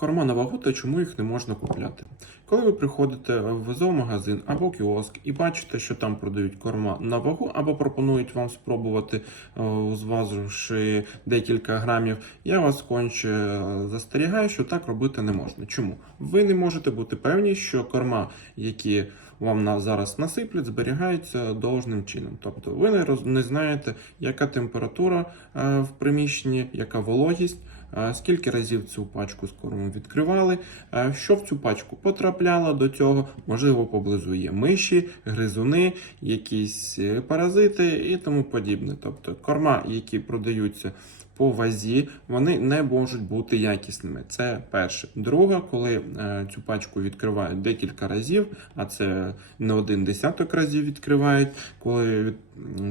Корма на вагу та чому їх не можна купляти. Коли ви приходите в зоомагазин або кіоск і бачите, що там продають корма на вагу, або пропонують вам спробувати, е, зваживши декілька грамів, я вас конче е, застерігаю, що так робити не можна. Чому? Ви не можете бути певні, що корма, які вам зараз насиплять, зберігаються должним чином. Тобто ви не знаєте, яка температура е, в приміщенні, яка вологість. Скільки разів цю пачку з кормом відкривали, що в цю пачку потрапляло до цього, можливо, поблизу є миші, гризуни, якісь е, паразити і тому подібне. Тобто корма, які продаються по вазі, вони не можуть бути якісними. Це перше. Друге, коли е, цю пачку відкривають декілька разів, а це не один десяток разів відкривають, коли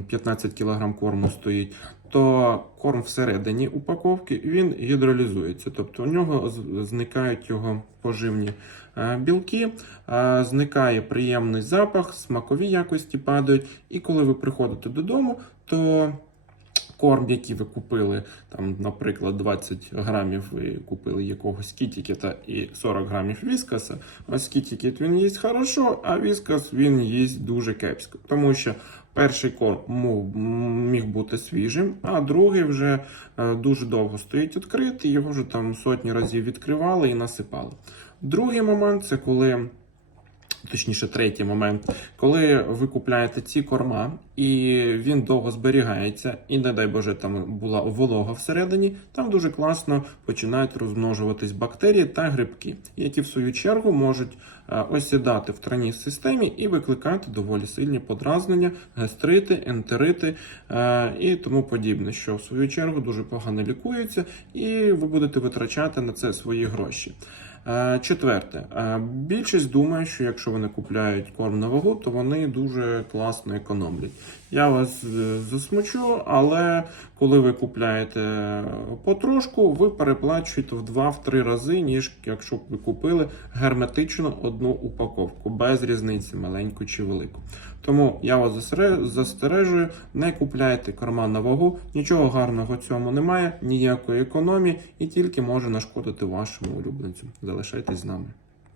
15 кг корму стоїть. То корм всередині упаковки він гідролізується, тобто у нього зникають його поживні е, білки, е, зникає приємний запах, смакові якості падають. І коли ви приходите додому, то корм, який ви купили, там, наприклад, 20 грамів ви купили якогось кітікета і 40 грамів віскаса. Ось кітікет він їсть хорошо, а віскас він їсть дуже кепсько. Тому що перший корм міг бути свіжим, а другий вже е, дуже довго стоїть відкритий, його вже там сотні разів відкривали і насипали. Другий момент це коли. Точніше, третій момент, коли ви купляєте ці корма, і він довго зберігається, і не дай Боже, там була волога всередині, там дуже класно починають розмножуватись бактерії та грибки, які в свою чергу можуть е, осідати в травній системі і викликати доволі сильні подразнення, гастрити, ентерити е, і тому подібне, що в свою чергу дуже погано лікується, і ви будете витрачати на це свої гроші. Е, Четверте, Е, більшість думає, що якщо вони купляють корм на вагу, то вони дуже класно економлять. Я вас е, засмучу, але коли ви купляєте потрошку, ви переплачуєте в 2-3 рази, ніж якщо б ви купили герметично одну упаковку, без різниці, маленьку чи велику. Тому я вас застережую, не купляйте корма на вагу, нічого гарного цьому немає, ніякої економії і тільки може нашкодити вашому улюбленцю. Залишайтесь з нами.